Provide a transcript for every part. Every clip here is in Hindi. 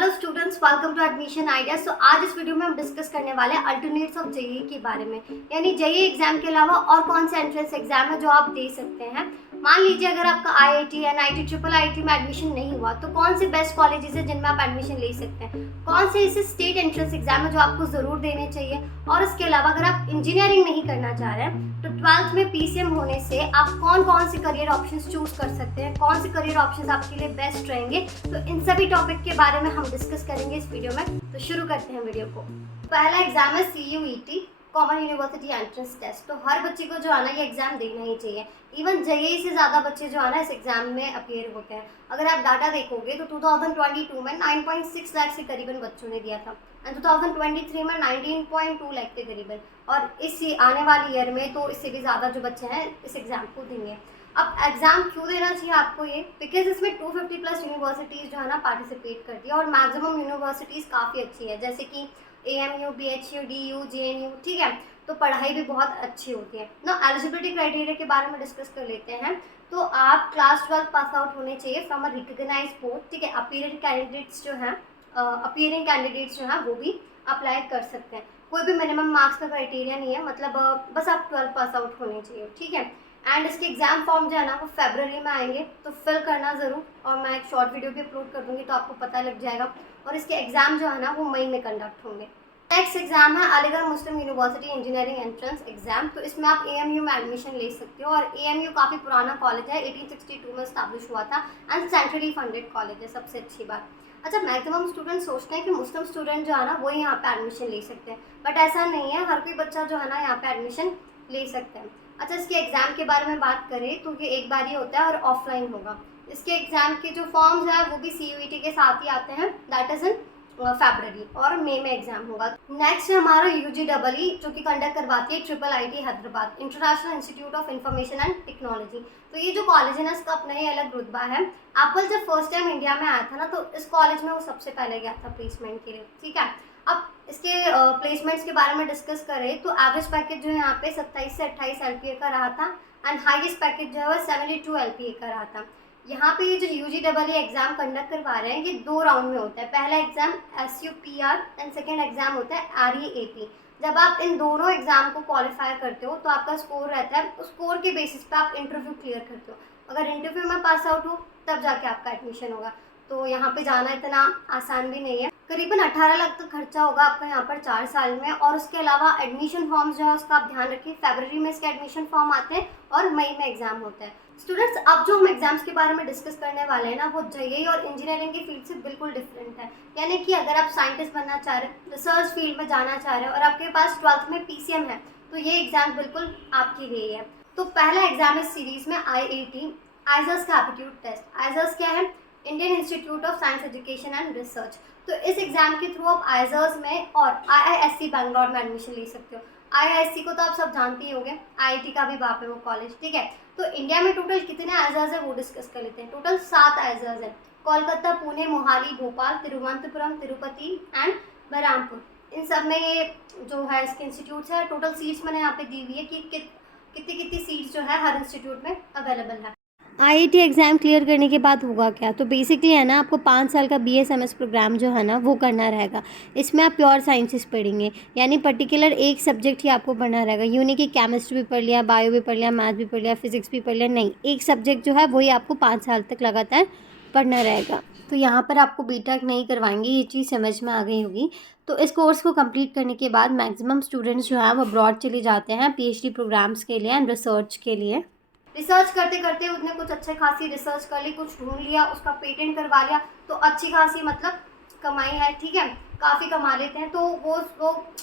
Hello students, welcome to admission ideas. तो आज इस वीडियो में हम डिस्कस करने वाले हैं अल्टरनेट्स ऑफ जेईई के बारे में, यानी जेईई एग्जाम के अलावा और कौन से एंट्रेंस एग्जाम है जो आप दे सकते हैं। मान लीजिए अगर आपका आईआईटी, एनआईटी, ट्रिपल आईटी में एडमिशन नहीं हुआ तो कौन से बेस्ट कॉलेजेस है जिनमें आप एडमिशन ले सकते हैं, कौन से ऐसे स्टेट एंट्रेंस एग्जाम है जो आपको जरूर देने चाहिए। और इसके अलावा अगर आप इंजीनियरिंग नहीं करना चाह रहे हैं तो 12th में पीसीएम होने से आप कौन कौन से करियर ऑप्शंस चूज कर सकते हैं, कौन से करियर ऑप्शंस आपके लिए बेस्ट रहेंगे। तो इन सभी टॉपिक के बारे में हम डिस्कस करेंगे इस वीडियो में। तो शुरू करते हैं वीडियो को। पहला एग्जाम है CUET, common university entrance test. तो हर बच्चे को जो आना ये एग्जाम देना ही चाहिए। इवन जेईई से ज़्यादा बच्चे जो आना इस एग्जाम में अपीयर होते हैं। अगर आप डाटा देखोगे तो 2022 में 9.6 लाख से करीबन बच्चों ने दिया था एंड 2023 में 19.2 लाख के करीबन, और इस आने वाली ईयर में तो इससे भी ज़्यादा जो बच्चे हैं इस एग्ज़ाम को देंगे। अब एग्ज़ाम क्यों देना चाहिए आपको ये, बिकॉज इसमें 250 प्लस यूनिवर्सिटीज़ जो है ना पार्टिसिपेट करती है और मैक्सिमम यूनिवर्सिटीज़ काफ़ी अच्छी है, जैसे कि AMU, BHU, DU, JNU, ठीक है। तो पढ़ाई भी बहुत अच्छी होती है ना। एलिजिबिलिटी क्राइटेरिया के बारे में डिस्कस कर लेते हैं। तो आप क्लास 12 पास आउट होने चाहिए फ्रॉम अ रिकग्नाइज बोर्ड, ठीक है। अपीयरिंग कैंडिडेट्स जो हैं वो भी अप्लाई कर सकते हैं। कोई भी मिनिमम मार्क्स का क्राइटेरिया नहीं है, मतलब बस आप 12 पास आउट होने चाहिए, ठीक है। एंड इसके एग्जाम फॉर्म जो है ना वो फरवरी में आएंगे, तो फिल करना ज़रूर, और मैं एक शॉर्ट वीडियो भी अपलोड कर दूंगी तो आपको पता लग जाएगा। और इसके एग्जाम जो है ना वो मई में कंडक्ट होंगे। नेक्स्ट एग्जाम है अलीगढ़ मुस्लिम यूनिवर्सिटी इंजीनियरिंग एंट्रेंस एग्जाम। तो इसमें आप AMU में एडमिशन ले सकते हो, और AMU काफ़ी पुराना कॉलेज है, 1862 में स्टैब्लिश हुआ था एंड सेंट्रली फंडेड कॉलेज है, सबसे अच्छी बात। अच्छा, मैक्सिमम स्टूडेंट सोचते हैं कि मुस्लिम स्टूडेंट जो है ना वो यहाँ पे एडमिशन ले सकते हैं, बट ऐसा नहीं है। हर कोई बच्चा जो है ना यहाँ पे एडमिशन ले सकते हैं। अच्छा, इसके एग्ज़ाम के बारे में बात करें तो ये एक बार ही होता है और ऑफलाइन होगा। इसके एग्ज़ाम के जो फॉर्म्स हैं वो भी CUET के साथ ही आते हैं, दैट इज़ इन फरवरी, और मई में एग्जाम होगा। नेक्स्ट है हमारा UGEE, जो कि कंडक्ट करवाती है triple IT Hyderabad, international institute of information and technology. तो ये जो कॉलेज है ना इसका अपना ही अलग रुतबा है। एप्पल जब फर्स्ट टाइम इंडिया में आया था ना तो इस कॉलेज में वो सबसे पहले गया था प्लेसमेंट के लिए, ठीक है। अब इसके प्लेसमेंट्स के बारे में डिस्कस करें तो एवरेज पैकेज जो है यहाँ पे 27 से 28 LPA का रहा था एंड हाईएस्ट पैकेज जो है वह 72 LPA का रहा था। यहाँ पे ये जो UGEE एग्जाम कंडक्ट करवा रहे हैं ये 2 राउंड में होता है। पहला exam SUPR and second exam होता है REAP। जब आप इन दोनों एग्जाम को क्वालिफाई करते हो तो आपका स्कोर रहता है, उस स्कोर के बेसिस पे आप इंटरव्यू क्लियर करते हो। अगर इंटरव्यू में पास आउट हो तब जाके आपका एडमिशन होगा। तो यहाँ पे जाना इतना आसान भी नहीं है। करीबन 18 लाख तक खर्चा होगा आपका यहाँ पर 4 साल में। और उसके अलावा एडमिशन फॉर्म्स जो है उसका आप ध्यान रखिए, फरवरी में इसके एडमिशन फॉर्म आते हैं और मई में एग्जाम होता है। स्टूडेंट्स, अब जो हम एग्जाम्स के बारे में डिस्कस करने वाले हैं ना वो जेईई और इंजीनियरिंग की फील्ड से बिल्कुल डिफरेंट है। यानी कि अगर आप साइंटिस्ट बनना चाह रहे हैं, रिसर्च फील्ड में जाना चाह रहे हो और आपके पास 12th में PCM है तो ये एग्जाम बिल्कुल आपके लिए है। तो पहला एग्जाम इस सीरीज में IIT आइजर्स का एप्टीट्यूड टेस्ट। आइजर्स क्या है? Indian institute of science education and research. तो इस एग्जाम के थ्रू आप आइजर्स में और IISc बैंगलोर में एडमिशन ले सकते हो। IISc को तो आप सब जानते ही होंगे, IIT का भी बाप है वो कॉलेज, ठीक है। तो इंडिया में टोटल कितने आइजर्स है वो डिस्कस कर लेते हैं। टोटल 7 आइजर्स है, कोलकाता, पुणे, मोहाली, भोपाल, तिरुवनंतपुरम, तिरुपति एंड बरहामपुर। इन सब में ये जो है इसके इंस्टीट्यूट है। टोटल सीट्स मैंने यहाँ पे दी हुई है कि कितनी कितनी सीट्स जो है हर इंस्टीट्यूट में अवेलेबल है। IIT एग्ज़ाम क्लियर करने के बाद होगा क्या, तो बेसिकली है ना आपको 5 साल का BSMS प्रोग्राम जो है ना वो करना रहेगा। इसमें आप प्योर साइंसेस पढ़ेंगे, यानी पर्टिकुलर एक सब्जेक्ट ही आपको पढ़ना रहेगा। यूँ नहीं कि केमिस्ट्री भी पढ़ लिया, बायो भी पढ़ लिया, मैथ भी पढ़ लिया, फिजिक्स भी पढ़ लिया, नहीं, एक सब्जेक्ट जो है वही आपको 5 साल तक लगातार पढ़ना रहेगा। तो यहाँ पर आपको BTech नहीं करवाएंगे, ये चीज़ समझ में आ गई होगी। तो इस कोर्स को कंप्लीट करने के बाद मैक्सिमम स्टूडेंट्स जो हैं वो अब्रॉड चले जाते हैं PhD प्रोग्राम्स के लिए एंड रिसर्च के लिए। रिसर्च करते करते उसने कुछ अच्छे खासी रिसर्च कर ली, कुछ ढूंढ लिया, उसका पेटेंट करवा लिया, तो अच्छी खासी मतलब कमाई है, ठीक है, काफ़ी कमा लेते हैं। तो वो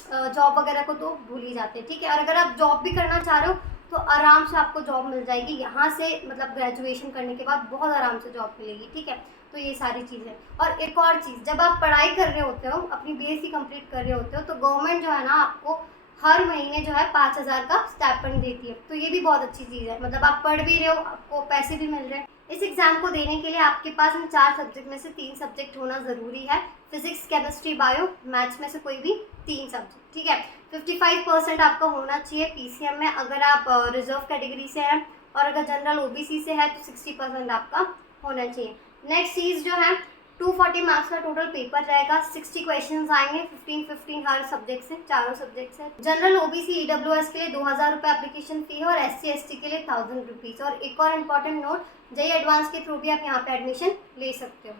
जॉब वगैरह को तो भूल ही जाते हैं, ठीक है। और अगर आप जॉब भी करना चाह रहे हो तो आराम से आपको जॉब मिल जाएगी यहाँ से, मतलब ग्रेजुएशन करने के बाद बहुत आराम से जॉब मिलेगी, ठीक है। तो ये सारी चीज़ें। और एक और चीज़, जब आप पढ़ाई कर रहे होते हो, अपनी BSc कंप्लीट कर रहे होते हो, तो गवर्नमेंट जो है ना आपको हर महीने जो है 5,000 का स्टाइपेंड देती है। तो ये भी बहुत अच्छी चीज़ है, मतलब आप पढ़ भी रहे हो, आपको पैसे भी मिल रहे हैं। इस एग्ज़ाम को देने के लिए आपके पास इन 4 सब्जेक्ट में से 3 सब्जेक्ट होना ज़रूरी है। फिजिक्स, केमिस्ट्री, बायो, मैथ्स में से कोई भी 3 सब्जेक्ट, ठीक है। 55% आपका होना चाहिए PCM में, अगर आप रिजर्व कैटेगरी से हैं, और अगर जनरल OBC से है तो 60% आपका होना चाहिए। नेक्स्ट चीज़ जो है 240 मार्क्स का टोटल पेपर रहेगा, 60 क्वेश्चंस आएंगे, 15-15 हर सब्जेक्ट से, चारों सब्जेक्ट से। जनरल ओबीसी ईडब्ल्यूएस के लिए 2000 रुपये एप्लीकेशन फी है और SC/ST के लिए 1000 रुपीज़। और एक और इम्पॉर्टेंट नोट, जेईई एडवांस के थ्रू भी आप यहाँ पे एडमिशन ले सकते हो।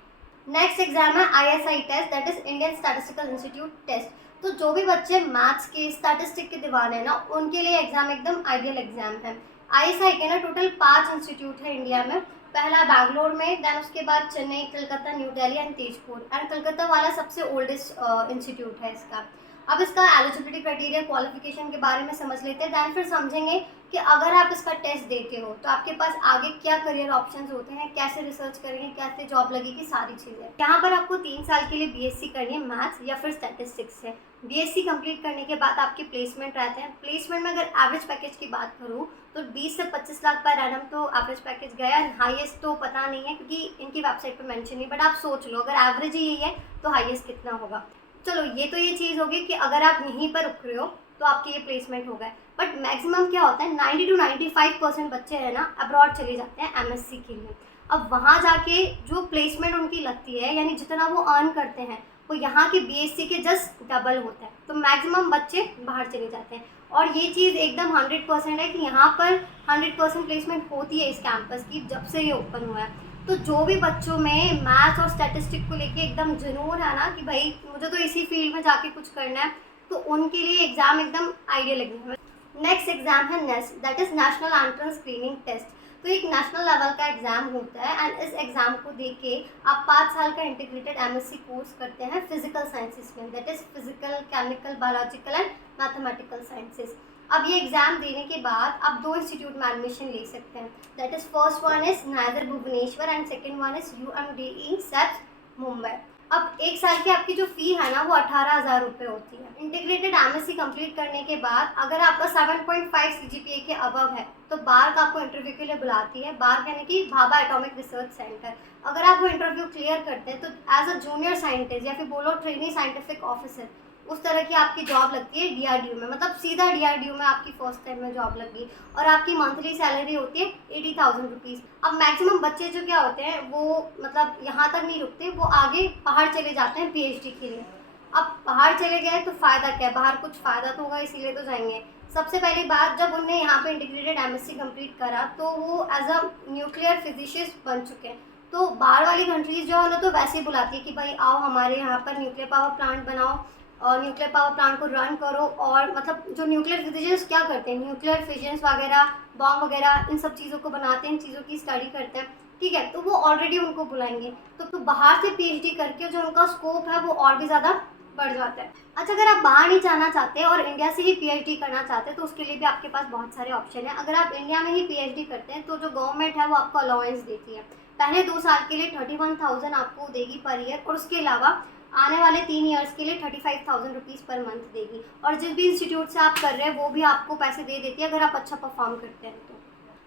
नेक्स्ट एग्जाम है ISI test, that is Indian statistical institute test. तो जो भी बच्चे मैथ्स के, स्टैटिस्टिक के दीवाने हैं ना, उनके लिए एग्जाम एकदम आइडियल एग्जाम है। ISI के ना टोटल 5 इंस्टीट्यूट है इंडिया में। पहला बैंगलोर में, देन उसके बाद Chennai, Calcutta, new Delhi and Tezpur. And Calcutta वाला सबसे ओल्डेस्ट इंस्टीट्यूट है इसका। अब इसका एलिजिबिलिटी क्राइटेरिया, क्वालिफिकेशन के बारे में समझ लेते हैं, दैन फिर समझेंगे कि अगर आप इसका टेस्ट देते हो तो आपके पास आगे क्या करियर ऑप्शंस होते हैं, कैसे रिसर्च करेंगे, कैसे जॉब लगेगी, सारी चीज़ें। यहाँ पर आपको 3 साल के लिए BSc करनी है मैथ्स या फिर स्टैटिस्टिक्स से। BSc कंप्लीट करने के बाद आपके प्लेसमेंट रहते हैं। प्लेसमेंट में अगर एवरेज पैकेज की बात करूँ तो 20 से 25 लाख पर एनम तो एवरेज पैकेज गया। हाईएस्ट तो पता नहीं है क्योंकि इनकी वेबसाइट पे मेंशन नहीं, बट आप सोच लो अगर एवरेज ही यही है तो हाईएस्ट कितना होगा। चलो ये तो ये चीज़ होगी कि अगर आप यहीं पर रुक रहे हो तो आपके ये प्लेसमेंट हो गए। बट मैक्सिमम क्या होता है, 90 to 95% बच्चे हैं ना अब्रॉड चले जाते हैं MSc के लिए। अब वहाँ जाके जो प्लेसमेंट उनकी लगती है, यानी जितना वो अर्न करते हैं वो यहाँ के BSc के जस्ट डबल होता है। तो मैक्सिमम बच्चे बाहर चले जाते हैं। और ये चीज़ एकदम 100% है कि यहाँ पर 100% प्लेसमेंट होती है इस कैंपस की, जब से ये ओपन हुआ है। तो जो भी बच्चों में मैथ्स और स्टैटिस्टिक को लेके एकदम जुनून है ना कि भाई मुझे तो इसी फील्ड में जाके कुछ करना है, तो उनके लिए एग्ज़ाम एकदम आइडियल है। नेक्स्ट एग्जाम है NEST, that is national entrance screening test. तो एक नेशनल लेवल का एग्जाम होता है एंड इस एग्जाम को दे के आप 5 साल का इंटीग्रेटेड MSc कोर्स करते हैं फिजिकल साइंसेस में, that is physical, chemical, biological and mathematical sciences. अब ये एग्जाम देने के बाद आप 2 इंस्टीट्यूट में एडमिशन ले सकते हैं, that is first one is NISER Bhubaneswar and second one is UMDE SEPS Mumbai. अब 1 साल की आपकी जो फ़ी है ना वो 18,000 रुपये होती है। इंटीग्रेटेड MSc कंप्लीट करने के बाद अगर आपका 7.5 CGPA के अबव है तो बार्क आपको इंटरव्यू के लिए बुलाती है। बार्क यानी कि भाभा एटॉमिक रिसर्च सेंटर। अगर आप वो इंटरव्यू क्लियर करते हैं तो एज अ जूनियर साइंटिस्ट या फिर बोलो ट्रेनी साइंटिफिक ऑफिसर, उस तरह की आपकी जॉब लगती है DRDO में, मतलब सीधा DRDO में आपकी फर्स्ट टाइम में जॉब लगी। और आपकी मंथली सैलरी होती है 80,000 रुपीज़। अब मैक्सिमम बच्चे जो क्या होते हैं वो मतलब यहाँ तक नहीं रुकते, वो आगे बाहर चले जाते हैं PhD के लिए। अब बाहर चले गए तो फ़ायदा क्या है, बाहर कुछ फ़ायदा तो होगा, इसीलिए तो जाएंगे। सबसे पहली बात, जब उनने यहाँ पे इंटीग्रेटेड MSc कंप्लीट करा तो वो एज अ न्यूक्लियर फिजिसिस्ट बन चुके हैं। तो बाहर वाली कंट्रीज़ जो है ना तो वैसे ही बुलाती है कि भाई आओ हमारे यहाँ पर न्यूक्लियर पावर प्लांट बनाओ और न्यूक्लियर पावर प्लांट को रन करो। और मतलब जो न्यूक्लियर फिजिसिस्ट क्या करते हैं, न्यूक्लियर फिजन्स वगैरह, बॉम्ब वगैरह, इन सब चीज़ों को बनाते हैं, इन चीज़ों की स्टडी करते हैं, ठीक है। तो वो ऑलरेडी उनको बुलाएंगे। तो बाहर से PhD करके जो उनका स्कोप है वो और भी ज़्यादा बढ़ जाता है। अच्छा, अगर आप बाहर नहीं जाना चाहते और इंडिया से ही PhD करना चाहते हैं तो उसके लिए भी आपके पास बहुत सारे ऑप्शन हैं। अगर आप इंडिया में ही PhD करते हैं तो जो गवर्नमेंट है वो आपको अलाउंस देती है। पहले 2 साल के लिए 31,000 आपको देगी पर ईयर, और उसके अलावा आने वाले 3 ईयर्स के लिए 35,000 रुपीज़ पर मंथ देगी। और जिस भी इंस्टीट्यूट से आप कर रहे हैं वो भी आपको पैसे दे देती है अगर आप अच्छा परफॉर्म करते हैं तो।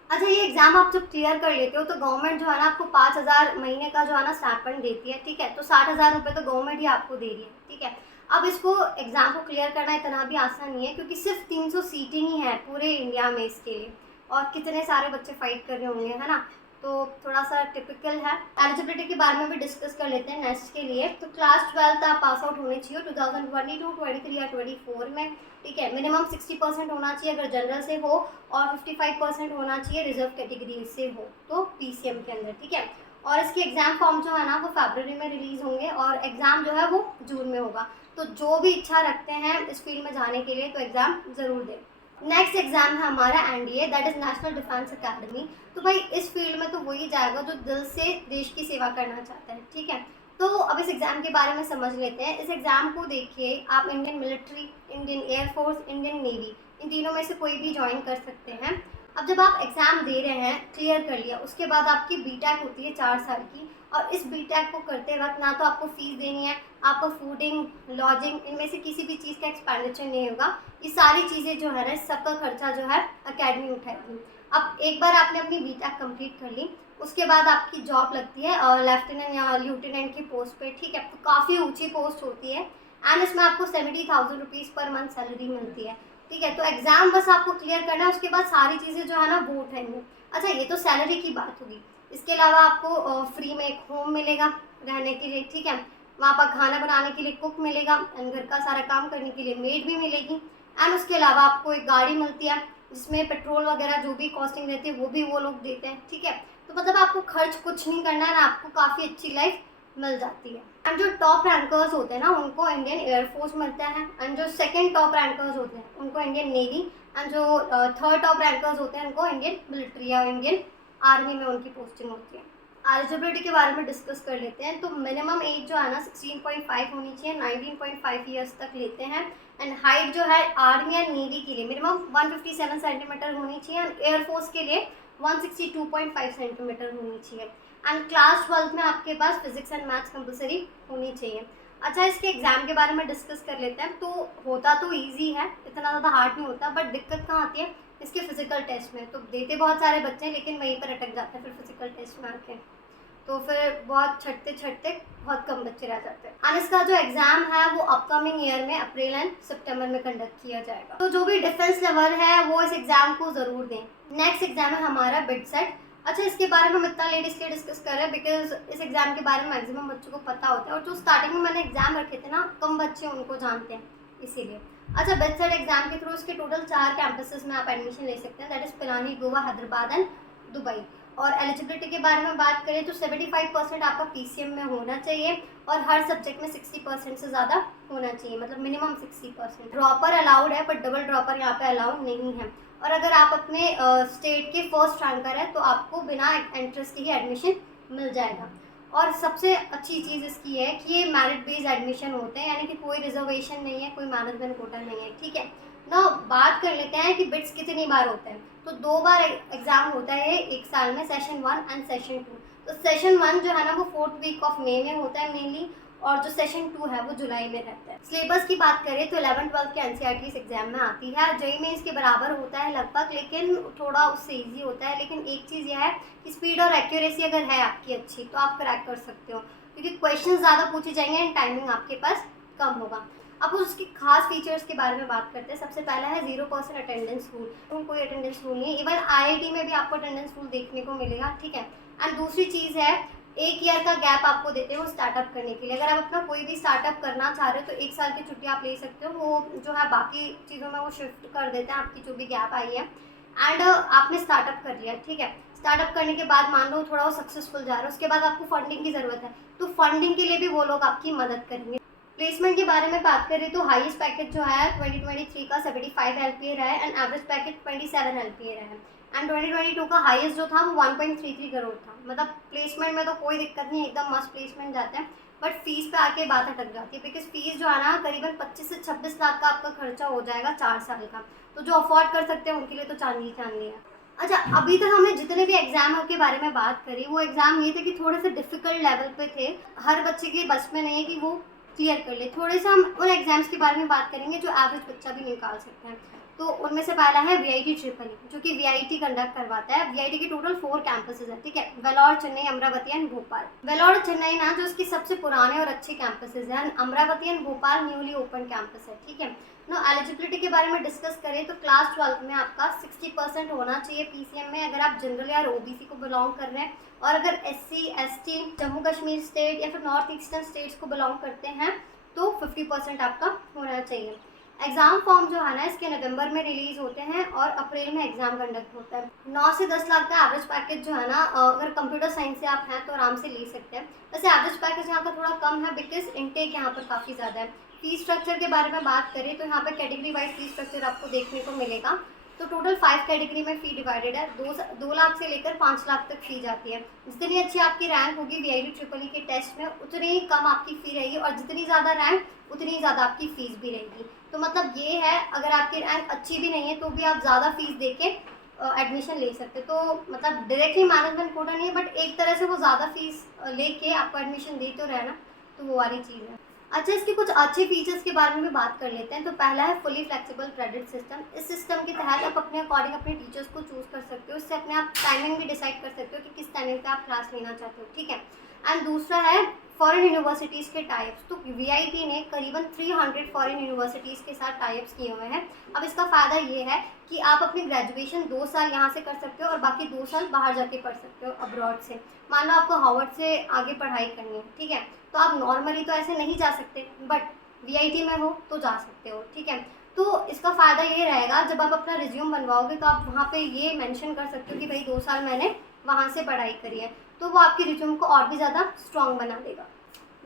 अच्छा, ये एग्ज़ाम आप जब क्लियर कर लेते हो तो गवर्नमेंट जो है ना आपको 5,000 महीने का जो है ना स्टाइपेंड देती है, ठीक है। तो 60,000 रुपये तो गवर्नमेंट ही आपको दे रही है, ठीक है। अब इसको एग्ज़ाम को क्लियर करना इतना भी आसान नहीं है क्योंकि सिर्फ 300 सीटें ही हैं पूरे इंडिया में इसके लिए, और कितने सारे बच्चे फाइट कर रहे होंगे, है ना। तो थोड़ा सा टिपिकल है। एलिजिबिलिटी के बारे में भी डिस्कस कर लेते हैं नेक्स्ट के लिए। तो क्लास 12 आप पास आउट होने चाहिए 2022, 23 या 24 में, ठीक है। मिनिमम 60% होना चाहिए अगर जनरल से हो, और 55% होना चाहिए रिजर्व कैटेगरी से हो तो PCM के अंदर, ठीक है। और इसके एग्ज़ाम फॉर्म जो है ना वो फरवरी में रिलीज़ होंगे और एग्ज़ाम जो है वो जून में होगा। तो जो भी इच्छा रखते हैं इस फील्ड में जाने के लिए तो एग्ज़ाम ज़रूर दें। नेक्स्ट एग्जाम है हमारा NDA, that is national defence academy. तो भाई इस फील्ड में तो वही जाएगा जो दिल से देश की सेवा करना चाहता है, ठीक है। तो अब इस एग्ज़ाम के बारे में समझ लेते हैं। इस एग्ज़ाम को देखिए आप Indian military, Indian air force, Indian navy, इन तीनों में से कोई भी ज्वाइन कर सकते हैं। अब जब आप एग्ज़ाम दे रहे हैं, क्लियर कर लिया, उसके बाद आपकी BTech होती है 4 साल की। और इस BTech को करते वक्त ना तो आपको फ़ीस देनी है, आपको फूडिंग, लॉजिंग, इनमें से किसी भी चीज़ का एक्सपेंडिचर नहीं होगा। ये सारी चीज़ें जो है ना सबका खर्चा जो है अकेडमी उठाएगी। अब एक बार आपने अपनी BTech कंप्लीट कर ली, उसके बाद आपकी जॉब लगती है लेफ्टिनेंट या ल्यूटिनेंट की पोस्ट पे, ठीक है। तो काफ़ी ऊंची पोस्ट होती है एंड इसमें आपको 70,000 रुपीज़ पर मंथ सैलरी मिलती है, ठीक है। तो एग्ज़ाम बस आपको क्लियर करना है, उसके बाद सारी चीज़ें जो है ना वो उठाएंगे। अच्छा, ये तो सैलरी की बात होगी। इसके अलावा आपको फ्री में एक होम मिलेगा, रहने के लिए, ठीक है। वहाँ पर खाना बनाने के लिए कुक मिलेगा एंड घर का सारा काम करने के लिए मेड भी मिलेगी एंड उसके अलावा आपको एक गाड़ी मिलती है जिसमें पेट्रोल वगैरह जो भी कॉस्टिंग रहती है वो भी वो लोग देते हैं, ठीक है। तो मतलब आपको खर्च कुछ नहीं करना है, आपको काफ़ी अच्छी लाइफ मिल जाती है। एंड जो टॉप रैंकर्स होते हैं ना उनको इंडियन एयरफोर्स मिलता है एंड जो सेकंड टॉप रैंकर्स होते हैं उनको इंडियन नेवी एंड जो थर्ड टॉप रैंकर्स होते हैं उनको इंडियन मिलिट्री या इंडियन आर्मी में उनकी पोस्टिंग होती है। एलिजिबिलिटी के बारे में डिस्कस कर लेते हैं। तो मिनिमम एज जो है ना 16.5 होनी चाहिए, 19.5 ईयर्स तक लेते हैं एंड हाइट जो है आर्मी या नेवी के लिए मिनिमम 157 सेंटीमीटर होनी चाहिए एंड एयरफोर्स के लिए 162.5 सेंटीमीटर होनी चाहिए एंड क्लास 12 में आपके पास फिजिक्स एंड मैथ्स कंपलसरी होनी चाहिए। अच्छा, इसके एग्जाम के बारे में डिस्कस कर लेते हैं। तो होता तो इजी है, इतना ज़्यादा हार्ड नहीं होता, बट दिक्कत कहाँ आती है इसके फिजिकल टेस्ट में। तो देते बहुत सारे बच्चे हैं लेकिन वहीं पर अटक जाते हैं फिर फिजिकल टेस्ट में आके, तो फिर बहुत छटते छटते बहुत कम बच्चे रह जाते हैं। एंड इसका जो एग्जाम है वो अपकमिंग ईयर में अप्रैल एंड सितंबर में कंडक्ट किया जाएगा। तो जो भी डिफेंस लेवल है वो इस एग्जाम को ज़रूर दें। नेक्स्ट एग्जाम है हमारा बिट सेट। अच्छा, इसके बारे में हम इतना लेट इसलिए डिस्कस कर रहे हैं बिकॉज इस एग्जाम के बारे में मैक्सिमम बच्चों को पता होता है और जो स्टार्टिंग में मैंने एग्जाम रखे थे ना कम बच्चे उनको जानते हैं इसीलिए। अच्छा, बिट सेट एग्जाम के थ्रू इसके टोटल 4 कैंपसेस में आप एडमिशन ले सकते हैं, that is Pilani, Goa, Hyderabad and Dubai. और एलिजिबिलिटी के बारे में बात करें तो 75% आपका PCM में होना चाहिए और हर सब्जेक्ट में 60% से ज़्यादा होना चाहिए, मतलब मिनिमम 60%। ड्रॉपर अलाउड है पर डबल ड्रॉपर यहाँ पे अलाउड नहीं है। और अगर आप अपने स्टेट के फर्स्ट रैंकर हैं तो आपको बिना एंट्रेंस के ही एडमिशन मिल जाएगा। और सबसे अच्छी चीज़ इसकी है कि ये मेरिट बेस्ड एडमिशन होते हैं, यानी कि कोई रिजर्वेशन नहीं है, कोई मैनेजमेंट कोटा नहीं है, ठीक है ना। बात कर लेते हैं कि बिट्स कितनी बार होते हैं। तो 2 बार एग्जाम होता है एक साल में, सेशन 1 एंड सेशन 2। तो सेशन 1 जो है ना वो 4th वीक ऑफ मे में होता है मेनली, और जो सेशन 2 है वो जुलाई में रहता है। सिलेबस की बात करें तो 11th-12th के NCERT इस एग्जाम में आती है, जेईई में इसके बराबर होता है लगभग, लेकिन थोड़ा उससे ईजी होता है। लेकिन एक चीज़ यह है कि स्पीड और एक्यूरेसी अगर है आपकी अच्छी तो आप क्रैक कर सकते हो, क्योंकि क्वेश्चन ज़्यादा पूछे जाएंगे एंड टाइमिंग आपके पास कम होगा। अब उसकी खास फीचर्स के बारे में बात करते हैं। सबसे पहला है 0% अटेंडेंस रूल। कोई अटेंडेंस रूल नहीं है, इवन IIT में भी आपको अटेंडेंस रूल देखने को मिलेगा, ठीक है। एंड दूसरी चीज़ है 1 ईयर का गैप आपको देते हैं वो स्टार्टअप करने के लिए। अगर आप अपना कोई भी स्टार्टअप करना चाह रहे हो तो 1 साल की छुट्टी आप ले सकते हो, वो जो है बाकी चीज़ों में वो शिफ्ट कर देते हैं आपकी जो भी गैप आई है। एंड आपने स्टार्टअप कर लिया, ठीक है। स्टार्टअप करने के बाद मान लो थोड़ा वो सक्सेसफुल जा रहा है, उसके बाद आपको फंडिंग की ज़रूरत है, तो फंडिंग के लिए भी वो लोग आपकी मदद करेंगे। प्लेसमेंट के बारे में बात करें तो हाईएस्ट पैकेज जो है 2023 का 75 LPA रहा है एंड एवरेज पैकेज 27 LPA रहा है एंड 2022 का हाईएस्ट जो था वो 1.33 करोड़ था। मतलब प्लेसमेंट में तो कोई दिक्कत नहीं, एकदम मस्त प्लेसमेंट जाते हैं, बट फीस पे आके बात अटक जाती है बिकॉज फीस जो है ना करीबन 25 से 26 लाख का आपका खर्चा हो जाएगा 4 साल का। तो जो अफोर्ड कर सकते हैं उनके लिए तो चांदी चांदी है। अच्छा, अभी तक हमने जितने भी एग्जाम के बारे में बात करी वो एग्जाम ये थे कि थोड़े से डिफिकल्ट लेवल पे थे, हर बच्चे के बस में नहीं है कि वो क्लियर कर ले। थोड़े से हम उन एग्जाम्स के बारे में बात करेंगे जो एवरेज बच्चा भी निकाल सकते हैं। तो उनमें से पहला है VIT ट्रिपल जो कि VIT कंडक्ट करवाता है। VIT के टोटल 4 कैंपसेस है, ठीक है, वेलोर, चेन्नई, अमरावती एंड भोपाल। वेलोर और चेन्नई ना जो इसके सबसे पुराने और अच्छे कैंपसेस हैं, Amravati and Bhopal newly open campus है, ठीक है ना। एलिजिबिलिटी के बारे में डिस्कस करें तो क्लास 12 में आपका 60% होना चाहिए PCM में, अगर आप जनरल या OBC को बिलोंग कर रहे हैं। और अगर SC ST Jammu Kashmir state या फिर नॉर्थ ईस्टर्न स्टेट्स को बिलोंग करते हैं तो 50% आपका होना चाहिए। एग्ज़ाम फॉर्म जो है ना इसके नवंबर में रिलीज़ होते हैं और अप्रैल में एग्ज़ाम कंडक्ट होता है। 9 से 10 लाख का एवरेज पैकेज जो है ना, अगर कंप्यूटर साइंस से आप हैं तो आराम से ले सकते हैं। वैसे एवरेज पैकेज यहाँ का थोड़ा कम है बिकॉज इनटेक यहाँ पर काफ़ी ज़्यादा है। फी स्ट्रक्चर के बारे में बात करें तो यहाँ पर कैटेगरी वाइज फी स्ट्रक्चर आपको देखने को मिलेगा। तो टोटल 5 कैटेगरी में फ़ी डिवाइडेड है। 2 लाख से लेकर 5 लाख तक फ़ी जाती है। जितनी अच्छी आपकी रैंक होगी VIT ट्रिपल के टेस्ट में उतनी ही कम आपकी फ़ी रहेगी, और जितनी ज़्यादा रैंक उतनी ज़्यादा आपकी फ़ीस भी रहेगी। तो मतलब ये है, अगर आपकी रैंक अच्छी भी नहीं है तो भी आप ज़्यादा फीस दे के एडमिशन ले सकते। तो मतलब डायरेक्टली मैनेजमेंट कोटा नहीं है, बट एक तरह से वो ज़्यादा फीस लेके आपको एडमिशन दे तो रहे ना, तो वो वाली चीज़ है। अच्छा, इसके कुछ अच्छे फीचर्स के बारे में भी बात कर लेते हैं। तो पहला है फुली फ्लेक्सिबल क्रेडिट सिस्टम। इस सिस्टम के तहत आप अपने अकॉर्डिंग अपने टीचर्स को चूज़ कर सकते हो, इससे अपने आप टाइमिंग भी डिसाइड कर सकते हो कि किस टाइमिंग पे आप क्लास लेना चाहते हो, ठीक है। एंड दूसरा है फॉरेन यूनिवर्सिटीज़ के टाइप्स, तो वीआईटी ने करीबन 300 फॉरेन यूनिवर्सिटीज़ के साथ टाइप्स किए हुए हैं। अब इसका फ़ायदा ये है कि आप अपनी ग्रेजुएशन 2 साल यहाँ से कर सकते हो और बाकी 2 साल बाहर जाके पढ़ सकते हो अब्रॉड से। मान लो आपको हार्वर्ड से आगे पढ़ाई करनी है, ठीक है, तो आप नॉर्मली तो ऐसे नहीं जा सकते, बट वीआईटी में हो तो जा सकते हो, ठीक है। तो इसका फ़ायदा ये रहेगा, जब आप अपना रिज्यूम बनवाओगे तो आप वहाँ पे ये मेंशन कर सकते हो कि भाई 2 साल मैंने वहाँ से पढ़ाई करी है, तो वो आपके रिज्यूम को और भी ज़्यादा स्ट्रॉन्ग बना देगा।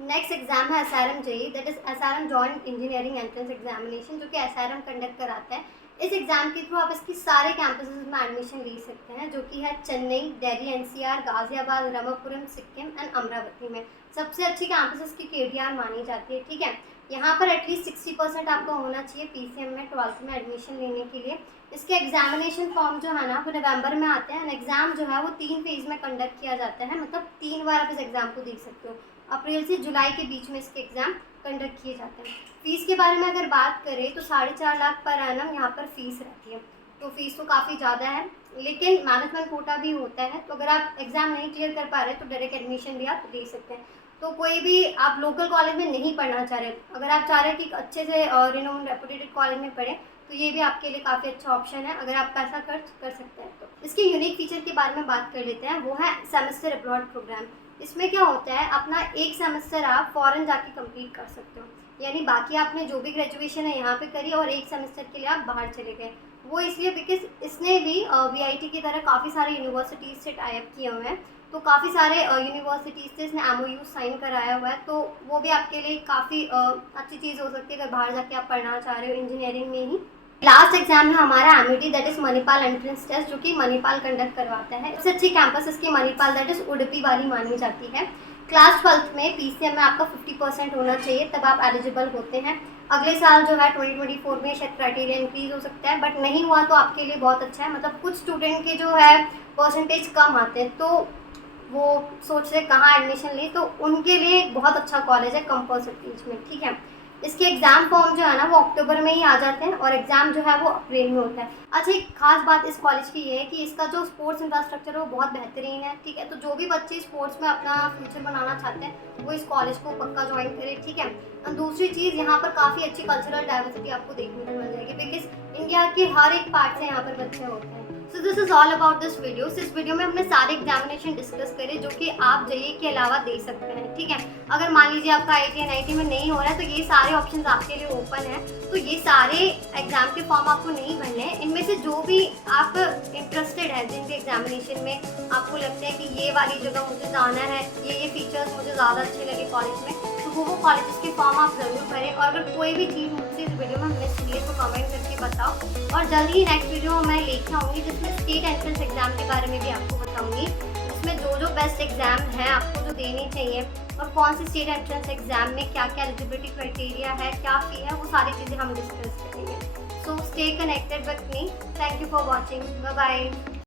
नेक्स्ट एग्जाम है SRM JEE, that is SRM joint engineering entrance examination, जो कि एसआरएम कंडक्ट कराता है। इस एग्जाम के थ्रू आप इसकी सारे कैंपसेस में एडमिशन ले सकते हैं, जो कि है चेन्नई, दिल्ली एनसीआर, गाजियाबाद, रामापुरम, सिक्किम एंड अमरावती में। सबसे अच्छी कैंपसेस की केडीआर मानी जाती है, ठीक है। यहाँ पर एटलीस्ट 60% आपका होना चाहिए पीसीएम में 12th में एडमिशन लेने के लिए। इसके एग्जामिनेशन फॉर्म जो है ना वो नवंबर में आते हैं। एग्ज़ाम जो है वो 3 फेज़ में कंडक्ट किया जाता है, मतलब 3 बार आप इस एग्ज़ाम को दे सकते हो। अप्रैल से जुलाई के बीच में इसके एग्ज़ाम कंडक्ट किए जाते हैं। फ़ीस के बारे में अगर बात करें तो 4.5 लाख पर एनम यहाँ पर फ़ीस रहती है, तो फ़ीस तो काफ़ी ज़्यादा है, लेकिन मैनेजमेंट कोटा भी होता है, तो अगर आप एग्ज़ाम नहीं क्लियर कर पा रहे तो डायरेक्ट एडमिशन भी आप दे सकते हैं। तो कोई भी आप लोकल कॉलेज में नहीं पढ़ना चाह रहे, अगर आप चाह रहे हैं कि अच्छे से रिनोन रेपुटेड कॉलेज में पढ़ें, तो ये भी आपके लिए काफ़ी अच्छा ऑप्शन है, अगर आप पैसा खर्च कर सकते हैं तो। इसके यूनिक फीचर के बारे में बात कर लेते हैं, वो है सेमेस्टर अब्रॉड प्रोग्राम। इसमें क्या होता है, अपना एक सेमेस्टर आप फॉरेन जाके कंप्लीट कर सकते हो, यानी बाकी आपने जो भी ग्रेजुएशन है यहाँ पे करी और एक सेमेस्टर के लिए आप बाहर चले गए। वो इसलिए बिकॉज इसने भी वीआईटी की तरह काफ़ी सारे यूनिवर्सिटीज़ से टाई अप किए हुए हैं, तो काफ़ी सारे यूनिवर्सिटीज़ से इसने एमओयू साइन कराया हुआ है, तो वो भी आपके लिए काफ़ी अच्छी चीज़ हो सकती है अगर बाहर जाके आप पढ़ना चाह रहे हो इंजीनियरिंग में ही। लास्ट एग्जाम है हमारा MET, that is Manipal entrance test, जो कि मणिपाल कंडक्ट करवाता है। सबसे अच्छी कैंपस इसकी मणिपाल दैट इज उडुपी वाली मानी जाती है। क्लास 12th में पीसीएम में आपका 50% होना चाहिए, तब आप एलिजिबल होते हैं। अगले साल जो है 2024 में शायद क्राइटेरिया इंक्रीज हो सकता है, बट नहीं हुआ तो आपके लिए बहुत अच्छा है। मतलब कुछ स्टूडेंट के जो है परसेंटेज कम आते हैं, तो वो सोच रहे कहाँ एडमिशन लें, तो उनके लिए एक बहुत अच्छा कॉलेज है कम परसेंटेज में, ठीक है। इसके एग्ज़ाम फॉर्म जो है ना वो अक्टूबर में ही आ जाते हैं और एग्ज़ाम जो है वो अप्रैल में होता है। अच्छा, एक खास बात इस कॉलेज की ये है कि इसका जो स्पोर्ट्स इंफ्रास्ट्रक्चर है वो बहुत बेहतरीन है, ठीक है। तो जो भी बच्चे स्पोर्ट्स में अपना फ्यूचर बनाना चाहते हैं वो इस कॉलेज को पक्का ज्वाइन करें, ठीक है। और दूसरी चीज़, यहाँ पर काफ़ी अच्छी कल्चरल डाइवर्सिटी आपको देखने को मिल जाएगी, बिकॉज इंडिया के हर एक पार्ट से यहाँ पर बच्चे होते हैं। So this is all about this video. इस वीडियो में हमने सारे एग्जामिनेशन डिस्कस करे जो कि आप जेईई के अलावा दे सकते हैं, ठीक है। अगर मान लीजिए आपका आईटी एनआईटी में नहीं हो रहा है तो ये सारे ऑप्शंस आपके लिए ओपन है, तो ये सारे एग्जाम के फॉर्म आपको नहीं भरने हैं। इनमें से जो भी आप इंटरेस्टेड है, जिनके एग्जामिनेशन में आपको लगता है कि ये वाली जगह मुझे जाना है, ये फीचर्स मुझे ज़्यादा अच्छे लगे कॉलेज में, तो वो कॉलेजेस के फॉर्म आप ज़रूर भरें। और अगर कोई भी चीज़ मुझसे इस वीडियो में मिस हुई है तो कमेंट करके बताओ, और जल्दी ही नेक्स्ट वीडियो मैं लेके आऊँगी जिसमें स्टेट एंट्रेंस एग्जाम के बारे में भी आपको बताऊँगी, जिसमें जो बेस्ट एग्जाम है आपको जो देनी चाहिए और कौन सी स्टेट एंट्रेंस एग्जाम में क्या क्या एलिजिबिलिटी क्राइटेरिया है, क्या फ़ी है, वो सारी चीज़ें हम डिस्कस करेंगे। So stay connected with me. Thank you for watching. Bye bye.